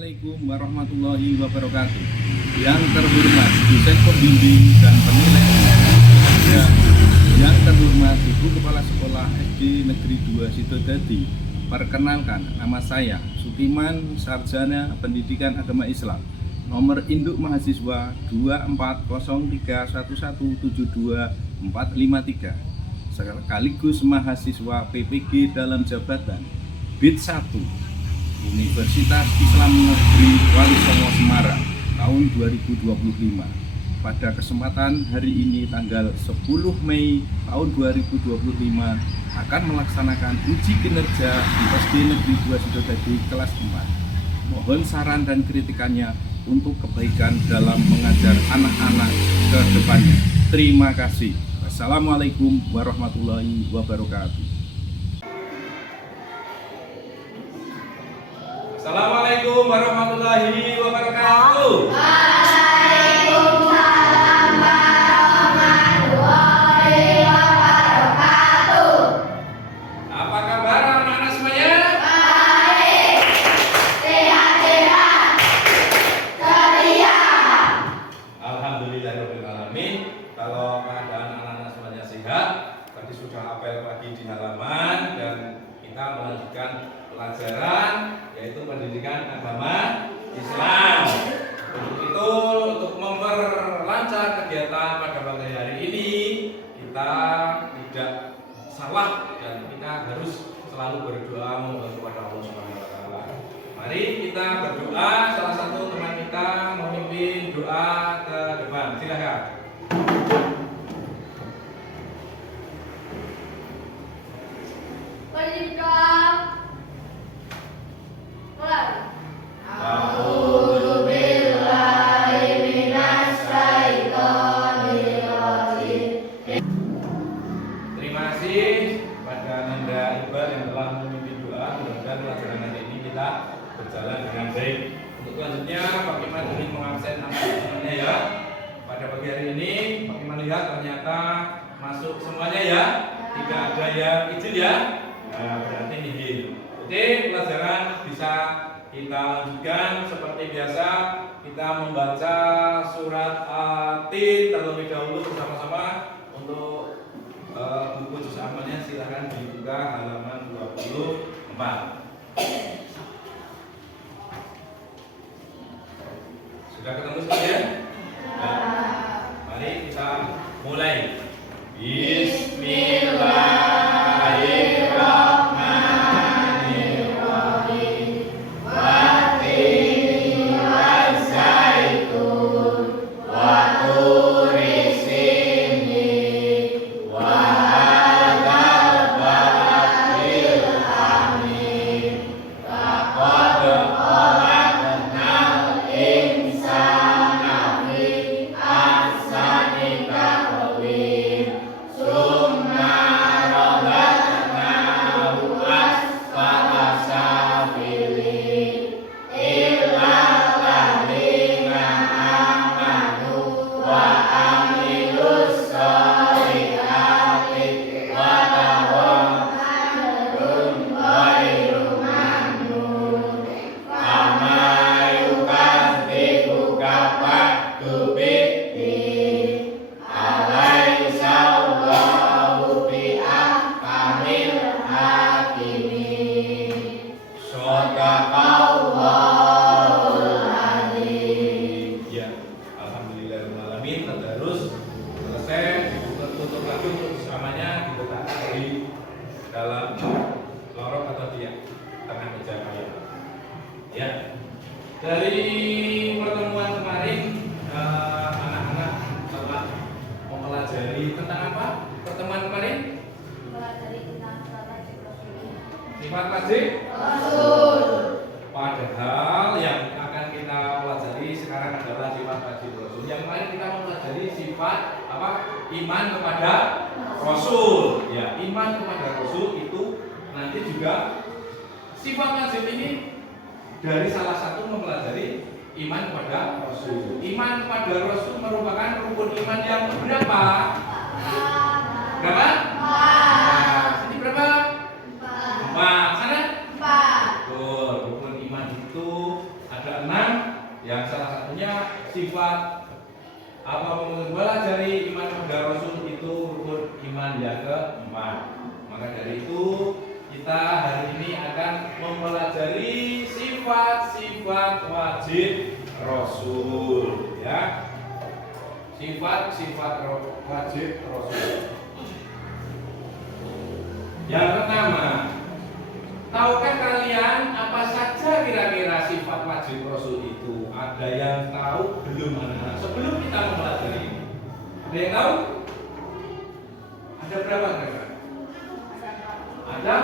Assalamualaikum warahmatullahi wabarakatuh. Yang terhormat dosen pembimbing dan penilai dan yang terhormat Ibu Kepala Sekolah SD Negeri 2 Sidodadi. Perkenalkan, nama saya Sutiman, Sarjana Pendidikan Agama Islam. Nomor induk mahasiswa 24031172453. Sekaligus mahasiswa PPG dalam jabatan BIT 1 Universitas Islam Negeri Wali Songo Semarang tahun 2025. Pada kesempatan hari ini tanggal 10 Mei tahun 2025 akan melaksanakan uji kinerja di SD Negeri 2 Sidodadi kelas 4. Mohon saran dan kritikannya untuk kebaikan dalam mengajar anak-anak ke depannya. Terima kasih. Wassalamualaikum warahmatullahi wabarakatuh. Assalamualaikum warahmatullahi wabarakatuh. Waalaikumsalam warahmatullahi wabarakatuh. Apa kabar anak-anak semuanya? Baik, sehat-sehat, ceria. Alhamdulillahirabbil alamin. Kalau keadaan anak-anak semuanya sehat, tadi sudah apel pagi di halaman dan kita melanjutkan pelajaran yaitu pendidikan agama Islam. Untuk itu, untuk memperlancar kegiatan pada pagi hari ini, kita tidak salah dan kita harus selalu berdoa memohon kepada Allah Subhanahu wa taala. Mari kita berdoa, salah satu teman kita memimpin doa ke depan. Silakan. Berdoa. Mulai. A'udzu billahi minasyaitonir rajim. Terima kasih kepada Nanda Iqbal yang telah memimpin doa. Mudah-mudahan pelajaran hari ini kita berjalan dengan baik. Untuk selanjutnya, Pak Iman ingin mengabsen anak-anaknya ya. Pada pagi hari ini, Pak Iman lihat ternyata masuk semuanya ya. Tidak ada yang izin ya. Nah, berarti nihil. Oke, pelajaran bisa kita lanjutkan seperti biasa. Kita membaca surat At-Tin terlebih dahulu bersama-sama. Untuk buku juz amalnya silahkan dibuka halaman 24. Sudah ketemu sekalian? Nah, mari kita mulai. Bismillahirrahmanirrahim. Wattini wazzaitun wa turi sinin wa hadzal baladil amin. Laqad khalaqnal insana fi ahsani taqwim. Summa radadnahu asfala safilin. Illa alladziina aamanu wa amilus sholihati wa tawakkal ghairu mamnun. Kama yukadzibuka ba'du biddin. Alaysa Allahu biahkamil hakimin. Shadaqallahul adzim. Ya, alhamdulillahirrahmanirrahim. Tadarus selesai, tutup lagi untuk selamanya diletakkan di dalam lorong atau di tengah meja kalian. Ya, dari pertemuan kemarin anak-anak telah mempelajari tentang apa? Pertemuan kemarin sifat wajib. Padahal yang akan kita pelajari sekarang adalah sifat wajib Rasul. Yang kemarin kita mempelajari sifat apa? Iman kepada Rasul. Ya, iman kepada Rasul itu nanti juga sifat wajib ini dari salah satu mempelajari iman kepada Rasul. Iman kepada Rasul merupakan rukun iman yang berapa? Berapa? Nah, sini berapa? 4. Sana? 4. Betul. Rukun iman itu ada Apa mempelajari iman kepada Rasul itu rukun iman yang keempat. Maka dari itu kita hari ini akan mempelajari sifat-sifat wajib Rasul, ya. Sifat-sifat wajib Rasul. Yang pertama, tahukah kalian apa saja kira-kira sifat wajib Rasul itu? Ada yang tahu belum anak-anak? Sebelum kita mempelajari ini, ada yang tahu? Ada berapa kira-kira? Ada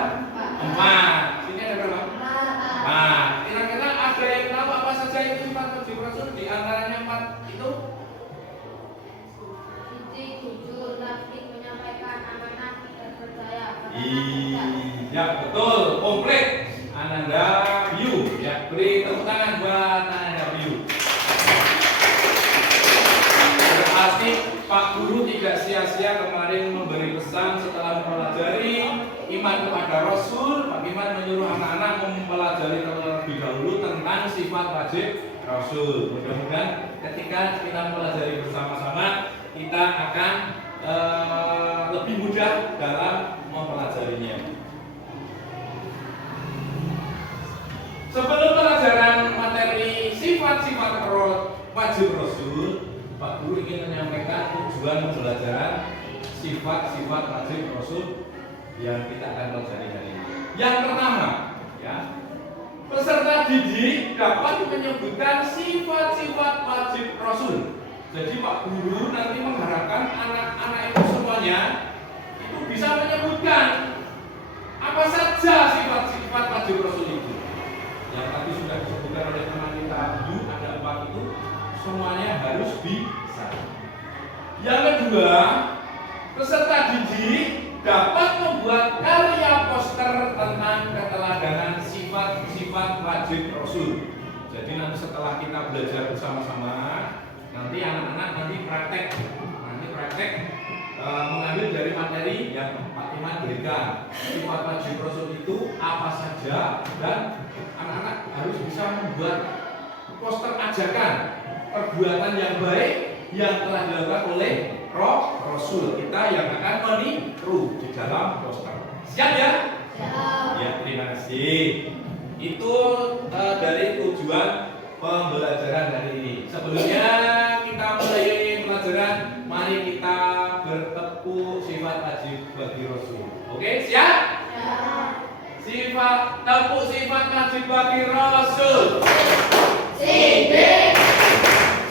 4. Sini ada berapa? 4. Kira-kira ada yang tahu apa saja itu sifat wajib Rasul? Di antaranya 4 itu? Jujur, nakti, menyampaikan amanah, dan percaya. Iya, betul, komplit. Ananda Biu, ya, beri tepuk tangan buat Ananda Biu. Berarti Pak Guru tidak sia-sia kemarin memberi pesan setelah mempelajari iman kepada Rasul. Pak Iman menyuruh anak-anak mempelajari terlebih dahulu tentang sifat wajib Rasul. Mudah-mudahan ketika kita mempelajari bersama-sama, kita akan lebih mudah dalam mempelajarinya. Sebelum pelajaran materi sifat-sifat wajib Rasul, Pak Guru ingin menyampaikan tujuan pembelajaran sifat-sifat wajib Rasul yang kita akan pelajari hari ini. Yang pertama, ya, peserta didik dapat menyebutkan sifat-sifat wajib Rasul. Jadi Pak Guru nanti mengharapkan anak-anak itu semuanya itu bisa menyebutkan apa saja sifat-sifat wajib Rasul itu. Yang tadi sudah disebutkan oleh teman kita dulu, ada 4 itu, semuanya harus bisa. Yang kedua, peserta didik dapat membuat karya poster tentang keteladanan sifat-sifat wajib Rasul. Jadi nanti setelah kita belajar bersama-sama, nanti anak-anak praktek mengambil dari materi yang Pak Iman berikan. Sifat wajib Rasul itu apa saja, dan anak-anak harus bisa membuat poster ajakan perbuatan yang baik yang telah dilakukan oleh Rasul kita yang akan meniru di dalam poster. Siap ya? Siap. Ya, terima kasih. Itu dari tujuan pembelajaran hari ini. Sebelumnya kita mulai pelajaran, mari kita bertepuk sifat wajib bagi Rasul. Oke, siap? Siap. Tepuk sifat wajib bagi Rasul. Sidik,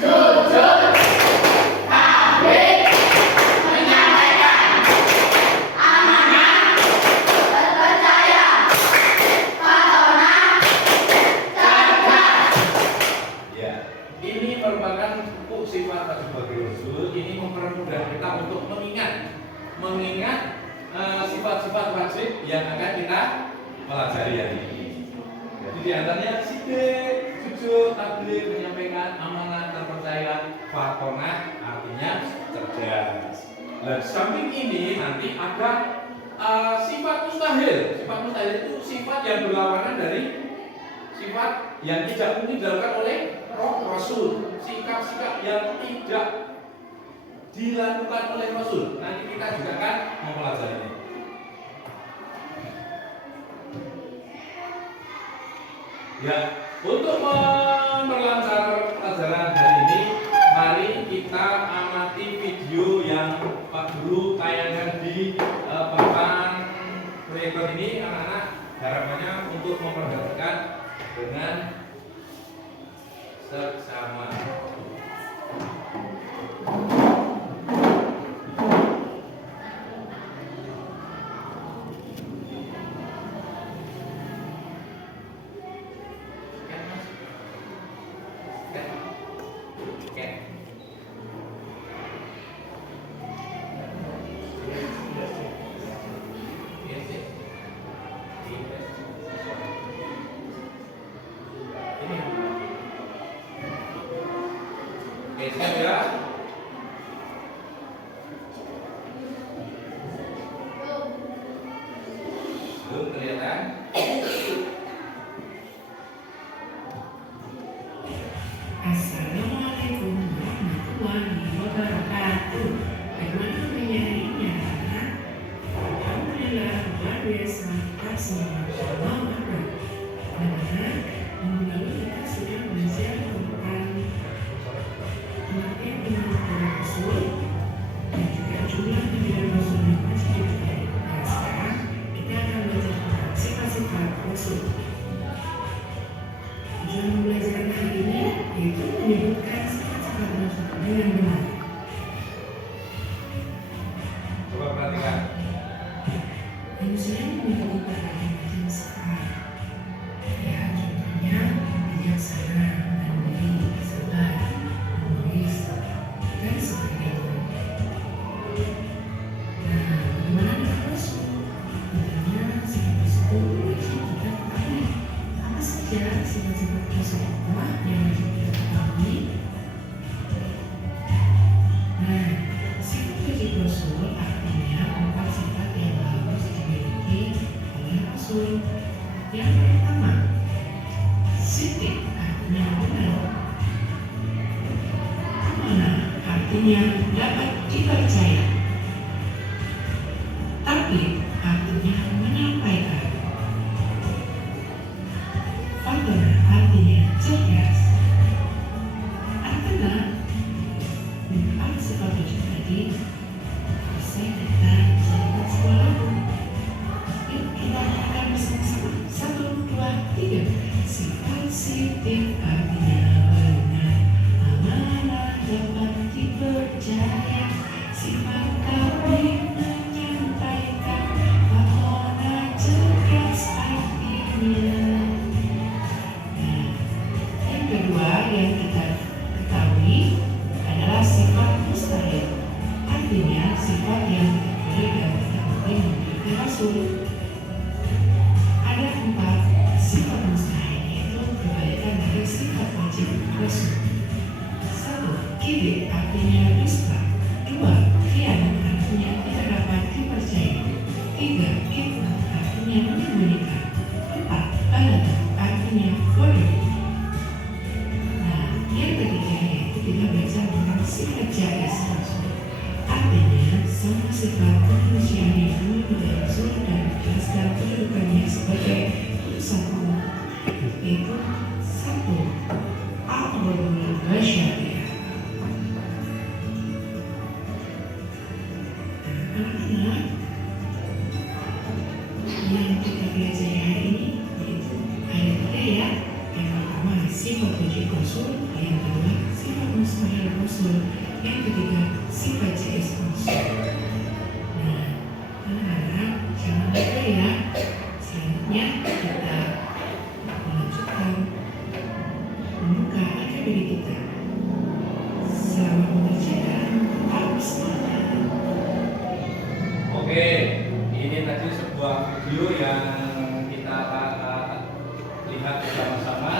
jujur, tablik, menyampaikan amanah, terpercaya, patona, cerdas. Ya, ini merupakan tepuk sifat wajib bagi Rasul. Ini mempermudah kita untuk mengingat sifat-sifat wajib yang akan kita pelajari hari ini. Jadi di antaranya sidik, jujur, tablik, menyampaikan amanah, terpercaya, patona, artinya cerdas. Nah, samping ini nanti ada sifat mustahil. Sifat mustahil itu sifat yang berlawanan dari sifat yang tidak mungkin dilakukan oleh Rasul. Sikap-sikap yang tidak dilakukan oleh Rasul. Nanti kita juga akan mempelajarinya. Ya, untuk memperlancar pelajaran hari ini, mari kita amati video yang Pak Guru tayangkan di papan proyektor ini. Anak-anak harapannya untuk memperhatikan dengan seksama. Siap ya? Belum kelihatan? Assalamualaikum warahmatullahi wabarakatuh. biasa kita semangat dalam apa? Karena minggu lalu kita sudah belajar tentang pengertian iman Rasul dan juga jumlah pimpinan Rasul yang masih juga. Nah sekarang kita akan belajar tentang sifat-sifat Rasul. Tujuan pembelajaran hari ini yaitu menyebutkan sifat-sifat Rasul dengan benar. Coba perhatikan. Manusia memiliki berbagai macam sifat. Ya, contohnya bijaksana, mandiri, sabar, menulis, dan sebagainya. Nah, bagaimana dengan Rasul? Tentunya sifat tersebut wajib kita ketahui. Apa saja sifat-sifat Rasul Allah yang wajib kita ketahui? Nah, sifat wajib Rasul artinya 4 sifat yang harus dimiliki oleh Rasul. Yang pertama, siddiq artinya benar. Amanah artinya dapat dipercaya. Tabligh artinya menyampaikan. Fadhlah artinya cerdas. Artinya 4 sifat wajib tadi bisa kita jadikan sebuah lagu. Yuk kita akan bersama-sama. 1, 2, 3. Sifat siddiq artinya benar, amanah dapat dipercaya. Sifat tabligh menyampaikan, fadhlah cerdas artinya. Nah, yang kedua yang kita ketahui adalah sifat mustahil. Artinya sifat yang boleh dan tidak boleh memiliki Rasul. Ada 4 sifat mustahil, yaitu kebalikan dari sifat wajib Rasul. 1. Kibir artinya dusta. 2. Khianat artinya tidak dapat dipercaya. 3. Fitnah artinya menyembunyikan. 4. Balada artinya bodoh. Nah, yang ketiga yaitu kita belajar tentang sifat jais Rasul. Artinya semua sifat kemanusiaan yang dimiliki oleh Rasul dan menjelaskan kedudukannya sebagai utusan Allah, yaitu 1. A'dhamul basyariyah. Anak-anak, yang kita belajar hari ini yaitu ada 3 ya. Yang pertama sifat wajib Rasul, yang kedua sifat mustahil Rasul, yang ketiga sifat jais Rasul. Nah, anak-anak jangan lupa ya. Selanjutnya kita melanjutkan membuka AKBD kita. Selamat mengerjakan, tetap semangat. Oke, ini tadi sebuah video yang kita lihat bersama-sama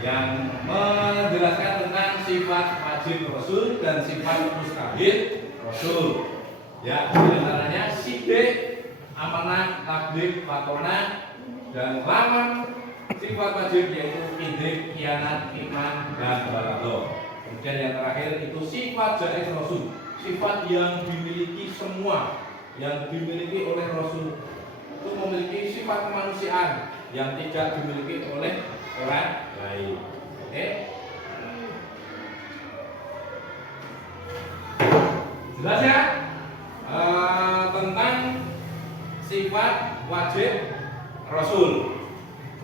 yang menjelaskan tentang sifat wajib Rasul dan sifat mustahil Rasul. Ya, diantaranya siddiq, amanah, tabligh, fatonah, dan lawan sifat wajib yaitu kibir, khianat, iman, dan balagha. Kemudian yang terakhir itu sifat jais Rasul, sifat yang dimiliki semua, yang dimiliki oleh Rasul itu memiliki sifat kemanusiaan yang tidak dimiliki oleh orang lain. Oke? Jelas ya? Tentang sifat wajib Rasul.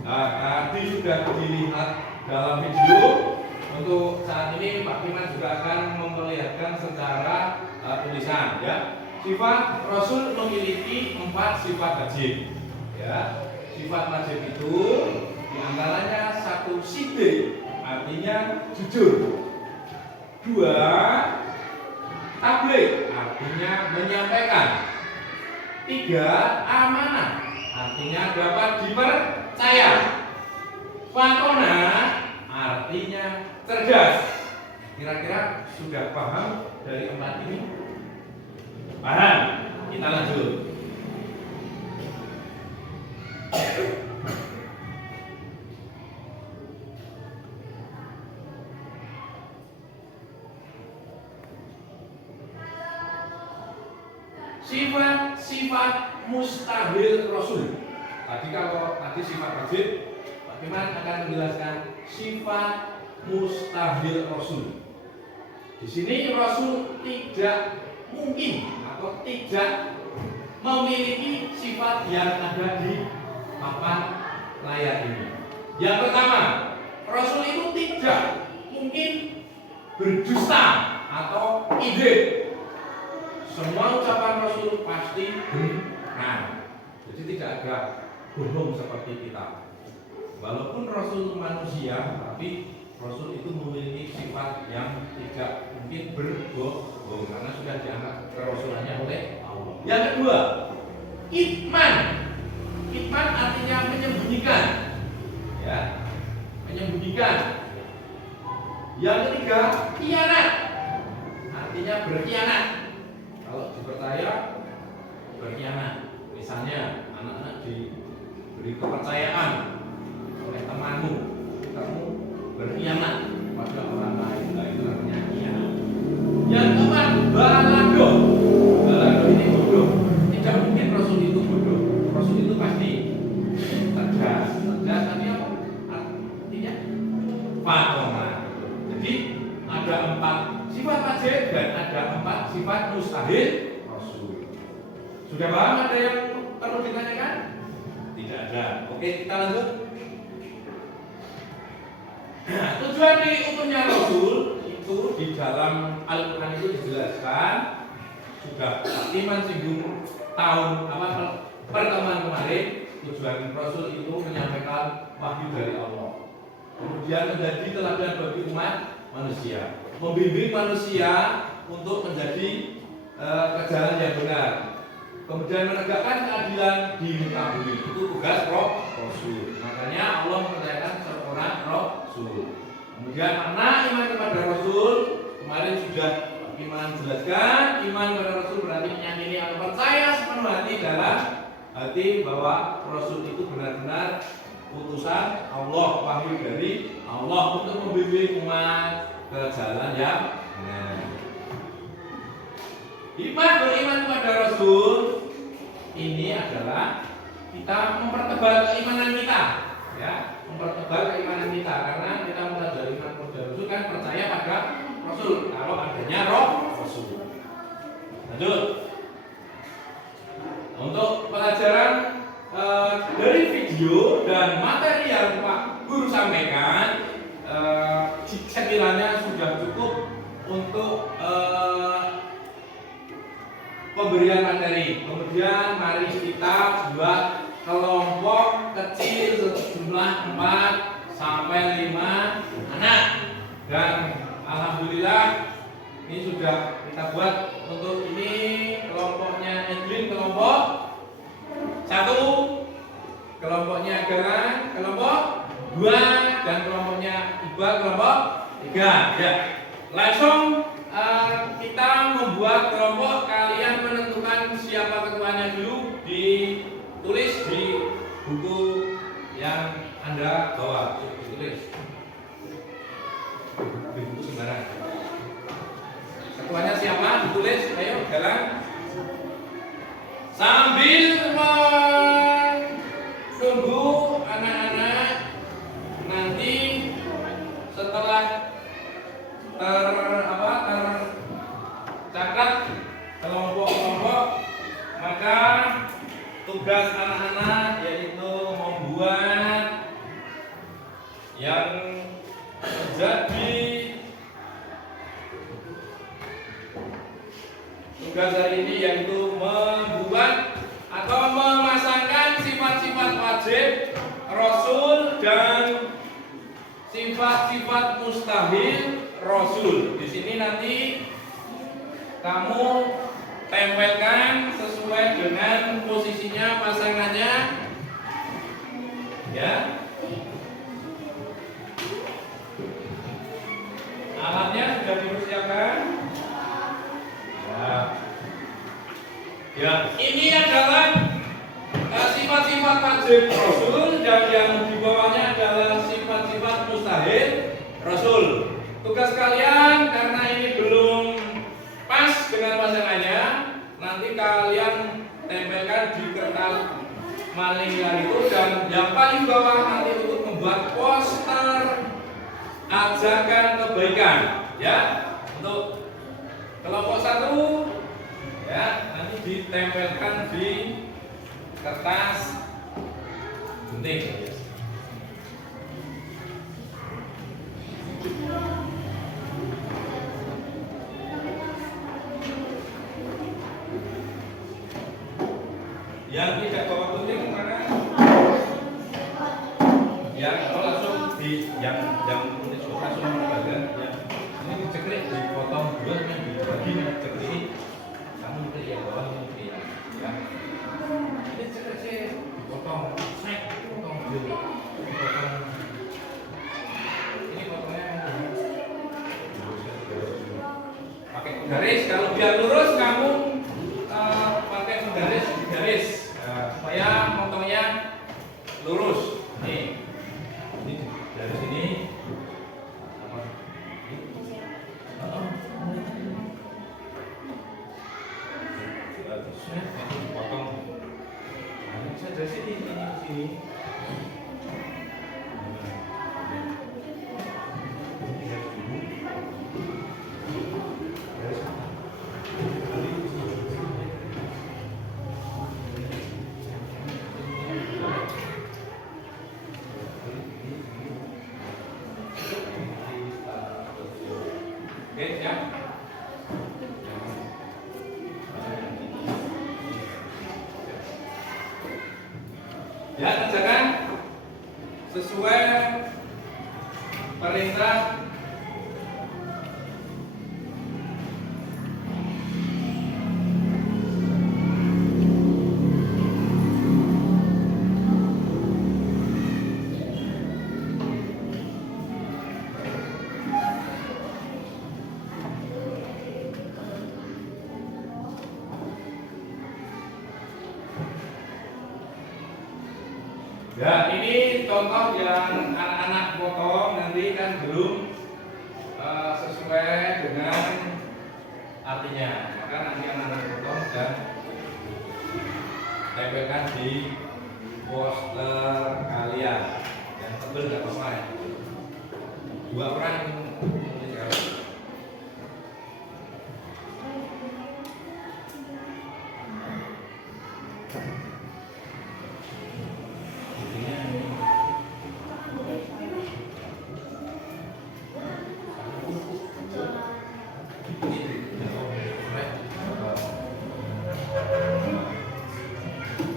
Nah, tadi sudah dilihat dalam video. Untuk saat ini Pak Firman juga akan memperlihatkan secara tulisan ya. Sifat Rasul memiliki 4 sifat wajib. Ya, sifat wajib itu diantaranya 1 siddiq, artinya jujur. 2 tabligh, artinya menyampaikan. 3 amanah, artinya dapat dipercaya. Fatonah, artinya cerdas. Kira-kira sudah paham dari 4 ini? Paham? Kita lanjut. Sifat-sifat mustahil rasul. Tadi kalau tadi sifat wajib, Pak Firman akan menjelaskan sifat mustahil rasul. Di sini rasul tidak mungkin atau tidak memiliki sifat yang ada di papan layar ini. Yang pertama, rasul itu tidak mungkin berdusta atau ide. Semua ucapan rasul pasti benar. Jadi tidak ada bohong seperti kita. Walaupun rasul manusia, tapi rasul itu memiliki sifat yang tidak mungkin berbohong karena sudah diangkat kerasulannya oleh Allah. Yang kedua, kitman. Kitman artinya menyembunyikan, ya, menyembunyikan. Yang ketiga, khianat, artinya berkhianat. Kalau dipercaya, berkhianat. Misalnya anak-anak diberi kepercayaan oleh temanmu, kamu berkhianat pada orang lain, itu namanya khianat. Yang keempat, balado. Balado ini bodoh. Tidak mungkin rasul itu bodoh. Rasul itu pasti tegas. Tegas tapi apa? Artinya fatoma. Jadi ada 4 sifat wajib dan ada 4 sifat mustahil rasul. Sudah paham? Ada yang perlu ditanyakan? Tidak ada. Oke, kita lanjut. Tujuan diutusnya rasul itu di dalam Al-Quran itu dijelaskan. Sudah Iman singgung tahun pertemuan kemarin. Tujuan rasul itu menyampaikan wahyu dari Allah, kemudian menjadi teladan bagi umat manusia, membimbing manusia untuk menjadi ke jalan yang benar, kemudian menegakkan keadilan di muka bumi. Itu tugas rasul. Makanya Allah mempercayakan seorang rasul. Kemudian makna iman kepada rasul kemarin sudah Iman jelaskan. Iman kepada rasul berarti meyakini atau percaya sepenuh hati dalam hati bahwa rasul itu benar-benar utusan Allah, wahyu dari Allah untuk membimbing umat ke jalan yang benar. Beriman kepada rasul ini adalah kita mempertebal keimanan kita, ya, mempertebal keimanan kita karena kita mempelajari iman kepada rasul kan percaya pada rasul kalau adanya rasul. Lanjut. Untuk pelajaran dari video dan materi yang Pak Guru sampaikan sekiranya sudah cukup untuk pemberian materi. Kemudian mari kita buat kelompok kecil sejumlah 4 sampai 5 anak. Dan alhamdulillah ini sudah kita buat. Untuk ini kelompoknya Edwin kelompok 1, kelompoknya Galang kelompok 2, dan kelompoknya Iqbal kelompok 3. Ya. Langsung kita membuat kelompok. Kalian menentukan siapa ketuanya dulu, ditulis di buku yang Anda bawa. Ditulis di buku sembarang. Ketuanya siapa? Ditulis. Ayo, Galang. Sambil menunggu anak-anak nanti setelah tercatat kelompok-kelompok, maka tugas anak-anak yaitu membuat yang menjadi tugas hari ini, yaitu membuat atau memasangkan sifat-sifat wajib rasul dan sifat-sifat mustahil rasul. Di sini nanti kamu tempelkan sesuai dengan posisinya pasangannya, ya. Alatnya sudah dipersiapkan. Ya, ini adalah sifat-sifat wajib rasul dan yang di bawahnya adalah sifat-sifat mustahil rasul. Tugas kalian karena ini belum pas dengan pasangannya, nanti kalian tempelkan di kertas manila itu, dan yang paling bawah nanti untuk membuat poster ajakan kebaikan ya untuk kelompok 1 ya, nanti ditempelkan di kertas gunting. Yang tidak bawa gunting mana? Yang langsung di yang langsung bagian yang ini diceklik, dipotong dua, yang dibagi diceklik. Kamu itu yang bawah ini ya. Ini ceklik sih dipotong, dipotong dulu, dipotong. Ini potongnya pakai garis. Kalau biar lurus kamu pakai garis supaya motongnya lurus. Nih, ini dari sini apa? Potong. Ini bisa dari sini, sini. Oke, ya. Ya, kerjakan sesuai perintah ya. Ini contoh yang anak-anak potong, nanti kan belum sesuai dengan artinya, maka nanti anak-anak potong dan tempelkan di poster kalian yang tebel, nggak apa-apa ya. 2 orang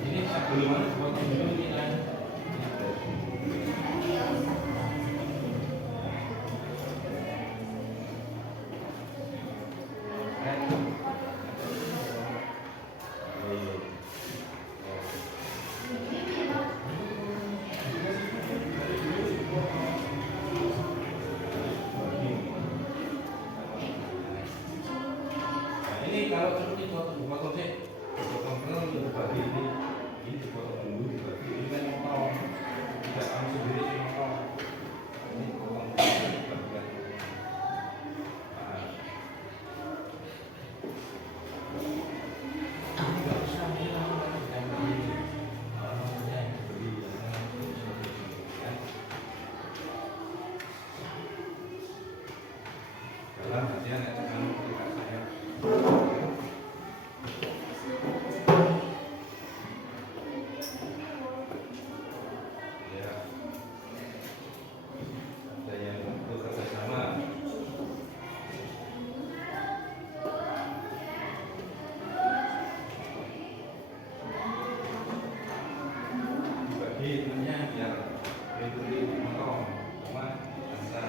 ini sebelum potong dulu ini kan. Ini kalau seperti potong sih, potong dulu dibagi ini dipotong dulu dibagi. Ini kan potong, tidak kamu sendiri sih potong. Ini potong bagian. Tidak usah bilang yang beli, yang beli, ya. Dalam hatian ya jangan kita saya. Itunya biar itu motong sama rasa.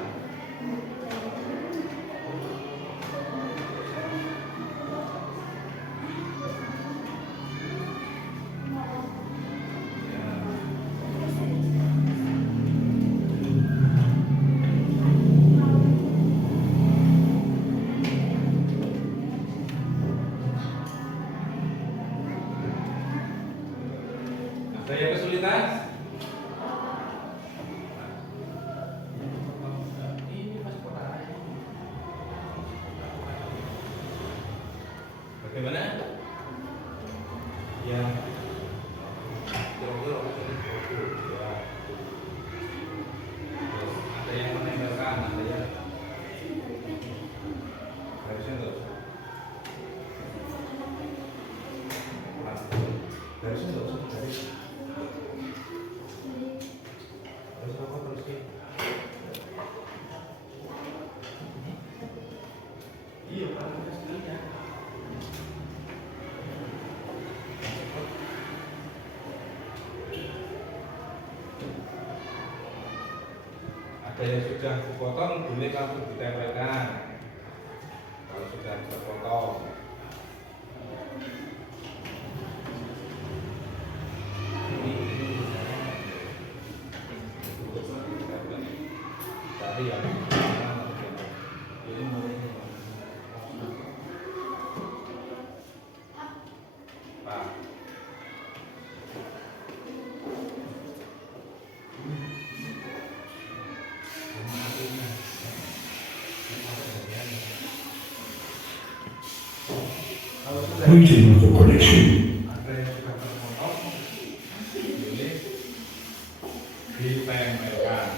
Ada yang kesulitan? Bagaimana? Ya. Terus apa terus sih? Iya, terus sekalinya. Ada yang sudah dipotong boleh langsung ditempelkan. Kalau sudah terpotong. Tadi ya. Pak. Waiting for connection. Ada yang sudah terpotong boleh ditempelkan.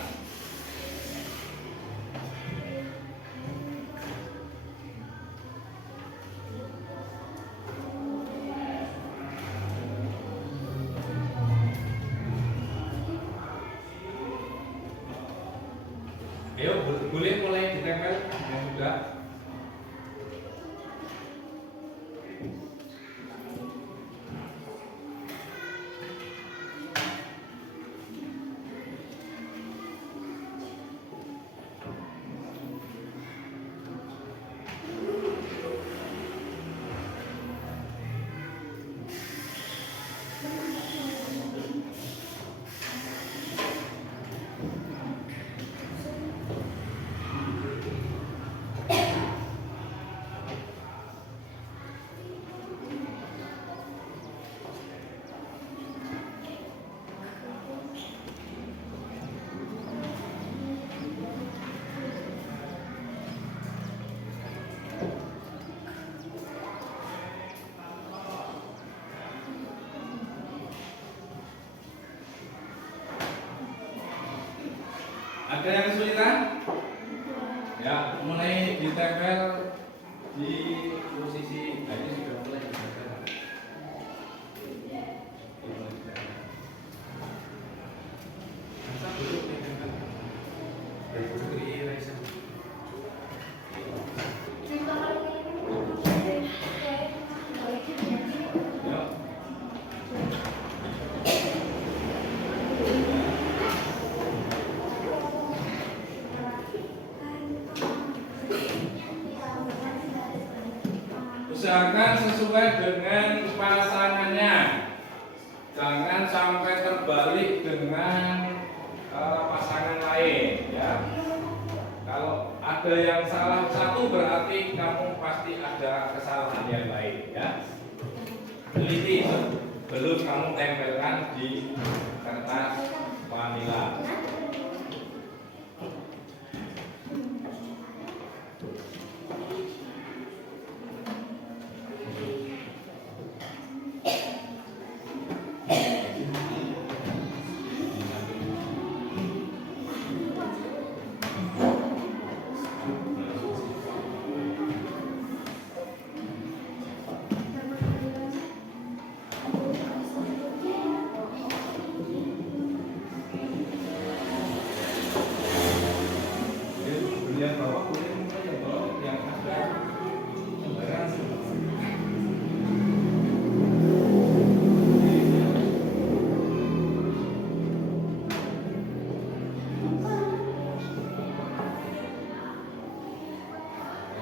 Ayo boleh mulai ditempel yang sudah. Ada yang kesulitan? Ya, mulai ditempel di posisi ini sudah mulai ditempel. Masa dulu ditempel? Dari putri Raisa. Ya. Usahakan sesuai dengan pasangannya, jangan sampai terbalik dengan pasangan lain ya. Kalau ada yang salah satu berarti kamu pasti ada kesalahan yang lain ya. Teliti belum kamu tempelkan di kertas manila. Yang bawah boleh mulai yang bawah yang ada gambaran.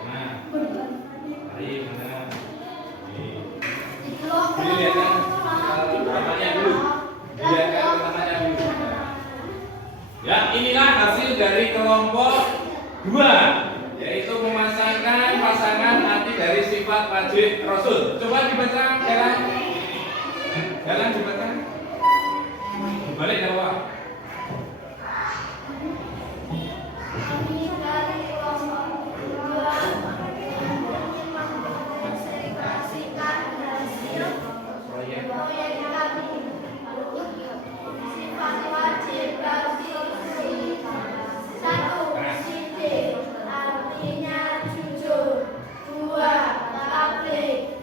Nah, hari mana? Dilihatkan namanya dulu. Dilihatkan namanya dulu. Ya, inilah hasil dari kelompok 2, yaitu memasangkan pasangan arti dari sifat wajib Rasul. Coba dibaca jalan dibaca. Balik ke bawah.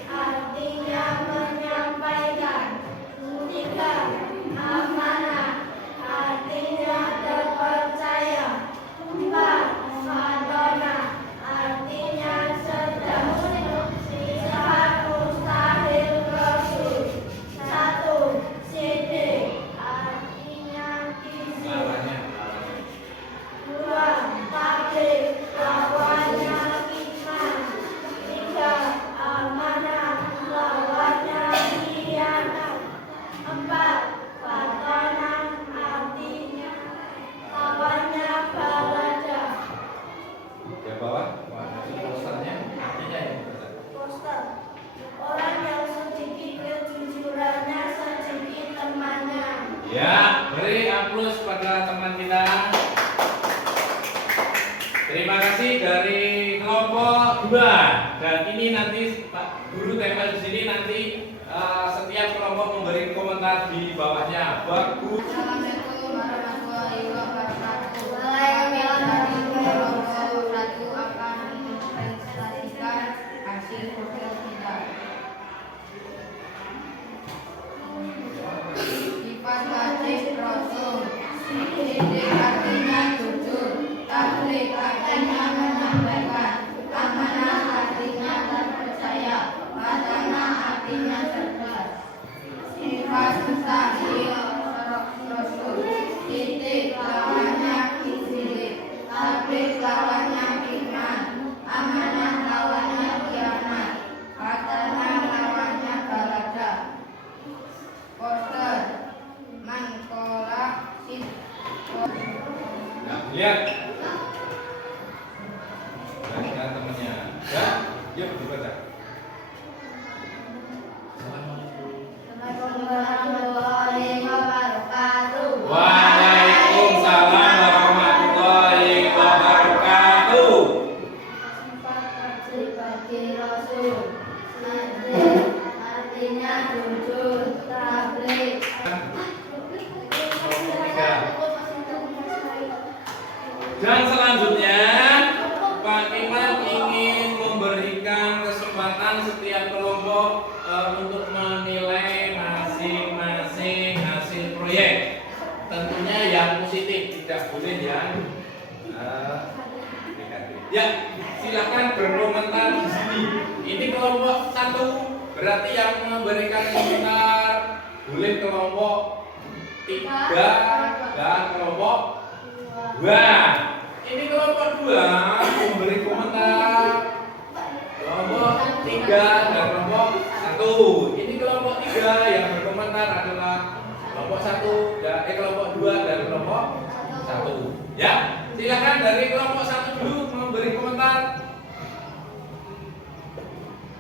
Artinya menyampaikan. aplaus pada teman kita. Terima kasih dari kelompok 2. Dan ini nanti Pak Guru tempel di sini nanti setiap kelompok memberi komentar di bawahnya. Bagus. Assalamualaikum warahmatullahi wabarakatuh. Kami dari kelompok 1 akan mempresentasikan hasil profil kita. Sifat wajib Rasul. Sidik artinya jujur. Tabligh artinya menyampaikan. Amanah artinya terpercaya. Hasanah artinya cerdas. Sifat mustahil Rasul. Sidik lawannya sidik. Tabligh lawannya iman. Amanah lawannya khianat. Hasanah lawannya balada. Poster Mangkola Sid. Nah, lihat. Lihat temannya. Ya, yuk dibaca. Assalamualaikum warahmatullahi wabarakatuh. Waalaikumsalam warahmatullahi wabarakatuh. Sifat wajib bagi Rasul. Sidik artinya jujur. Tabligh. Dan selanjutnya Pak Iman ingin memberikan kesempatan setiap kelompok untuk menilai masing-masing hasil proyek. Tentunya yang positif, tidak boleh yang negatif. Ya, silakan berkomentar di sini. Ini kelompok 1 berarti yang memberikan komentar boleh kelompok 3 dan kelompok 2. Ini kelompok 2 memberi komentar kelompok 3 dan kelompok 1. Ini kelompok 3 yang berkomentar adalah kelompok 1 dan kelompok 2 dan kelompok 1. Ya, silakan dari kelompok 1 dulu memberi komentar.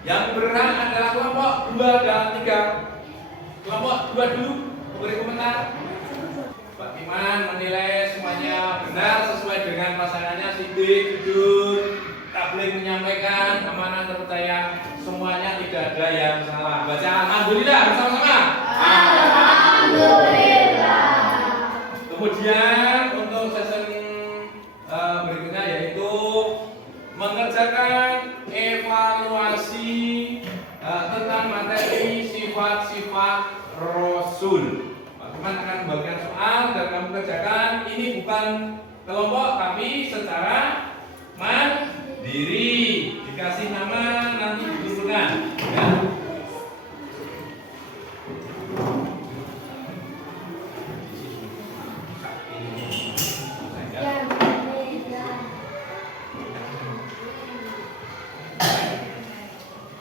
Yang berhak adalah kelompok 2 dan 3. Kelompok 2 dulu memberi komentar. Pak Iman menilai semuanya benar sesuai dengan pasangannya. Sidik, jujur, tabligh menyampaikan, amanah terpercaya, semuanya tidak ada yang salah. Baca alhamdulillah bersama-sama. Alhamdulillah. Kemudian untuk sesi berikutnya yaitu mengerjakan evaluasi tentang materi sifat-sifat Rasul. Teman akan membagikan soal dan kamu kerjakan. Ini bukan kelompok tapi secara mandiri. Dikasih nama nanti dikumpulkan. Ya.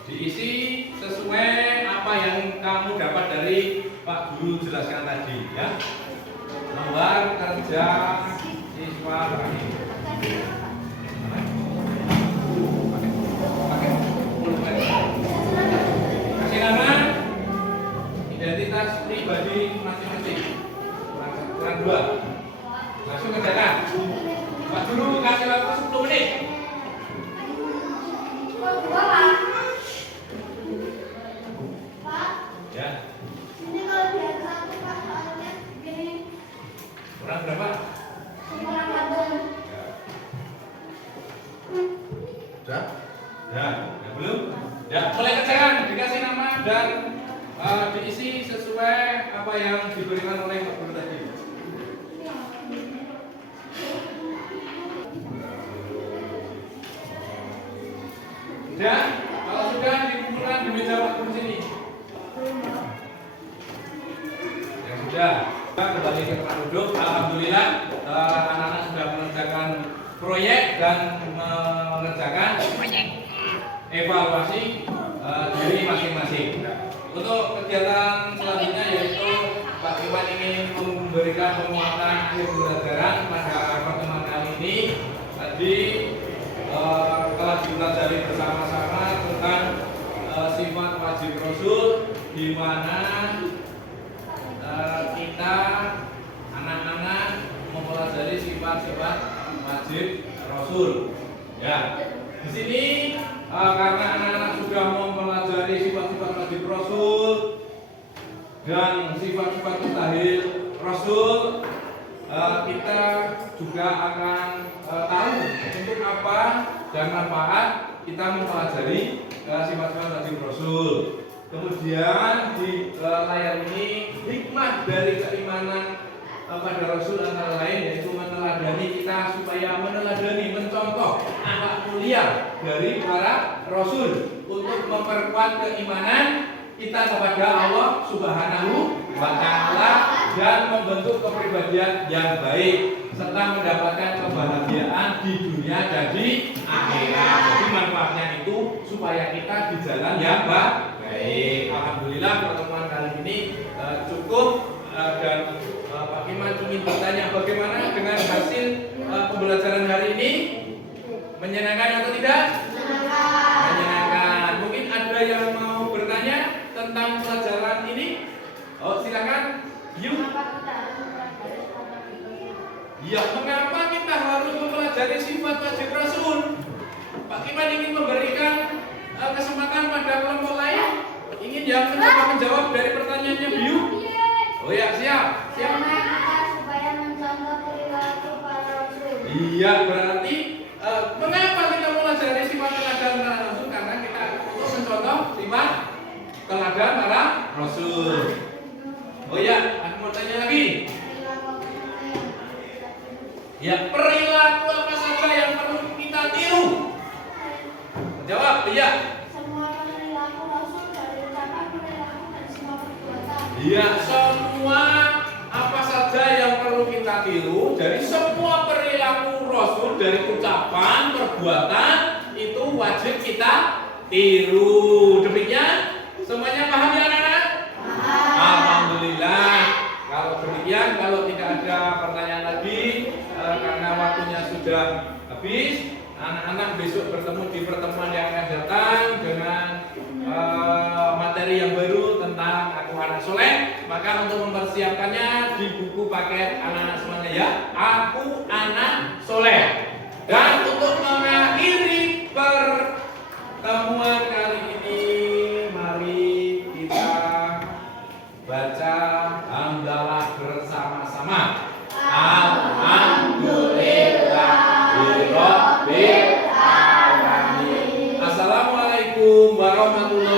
Diisi sesuai apa yang kamu dapat dari Pak Guru jelaskan tadi, ya. Lembar kerja siswa terakhir. Kasih nama, identitas pribadi masing-masing. Kurang 2. Langsung kerjakan. Pak Guru kasih waktu 10 menit. Ya. Ini kalau biasa aku pas soalnya gini. Kurang berapa? Kurang satu. Sudah? Ya, ya belum? Ya, mulai kerjakan, dikasih nama dan diisi sesuai apa yang diberikan oleh Pak Guru tadi. Dan kalau sudah dikumpulkan di meja Pak Guru sini. Yang sudah, kita kembali ke tempat duduk. Alhamdulillah anak-anak sudah mengerjakan proyek dan mengerjakan evaluasi diri masing-masing. Untuk kegiatan selanjutnya yaitu Pak Iwan ingin memberikan penguatan akhir pembelajaran pada pertemuan kali ini. Tadi telah dipelajari bersama-sama tentang sifat wajib Rasul, di mana kita anak-anak wajib Rasul. Ya, di sini karena anak-anak sudah mempelajari sifat-sifat wajib Rasul dan sifat-sifat mustahil Rasul, kita juga akan tahu untuk apa dan manfaat kita mempelajari sifat-sifat wajib Rasul. Kemudian di layar ini hikmah dari keimanan pada Rasul antara lain yaitu meneladani kita supaya meneladani mencontoh akhlak mulia dari para Rasul untuk memperkuat keimanan kita kepada Allah Subhanahu wa Ta'ala dan membentuk kepribadian yang baik serta mendapatkan kebahagiaan di dunia dan di akhirat. Jadi manfaatnya itu supaya kita di jalan yang baik. Alhamdulillah pertemuan kali ini cukup dan Pak Iman ingin bertanya bagaimana dengan hasil pembelajaran hari ini? Menyenangkan atau tidak? Menyenangkan. Mungkin ada yang mau bertanya tentang pelajaran ini? Oh, silakan. Yuk. Ya, mengapa kita harus mempelajari sifat wajib Rasul? Pak Iman ingin memberikan kesempatan pada kelompok lain. Ingin yang mencoba menjawab dari pertanyaannya Biu? Oh ya, siap. Supaya mencontoh perilaku para Rasul. Iya, berarti mengapa kita mempelajari sifat teladan para Rasul? Karena kita untuk mencontoh sifat teladan para Rasul. Oh ya, aku mau tanya lagi. Ya, perilaku apa saja yang perlu kita tiru? Jawab, iya. Semua perilaku Rasul dari ucapan, perilaku dan semua perbuatan. Iya, semua apa saja yang perlu kita tiru dari semua perilaku Rasul dari ucapan, perbuatan itu wajib kita tiru. Demikian, semuanya paham ya anak-anak? Alhamdulillah. Kalau demikian, kalau tidak ada pertanyaan lagi, karena waktunya sudah habis, anak-anak besok bertemu di pertemuan yang akan datang dengan materi yang baru tentang Aku Anak Soleh. Maka untuk mempersiapkannya di buku paket anak-anak semuanya ya, Aku Anak Soleh. Dan untuk mengakhiri pertemuan kali ini, mari kita baca hamdalah bersama-sama. Alhamdulillahirabbil alamin. Assalamualaikum warahmatullahi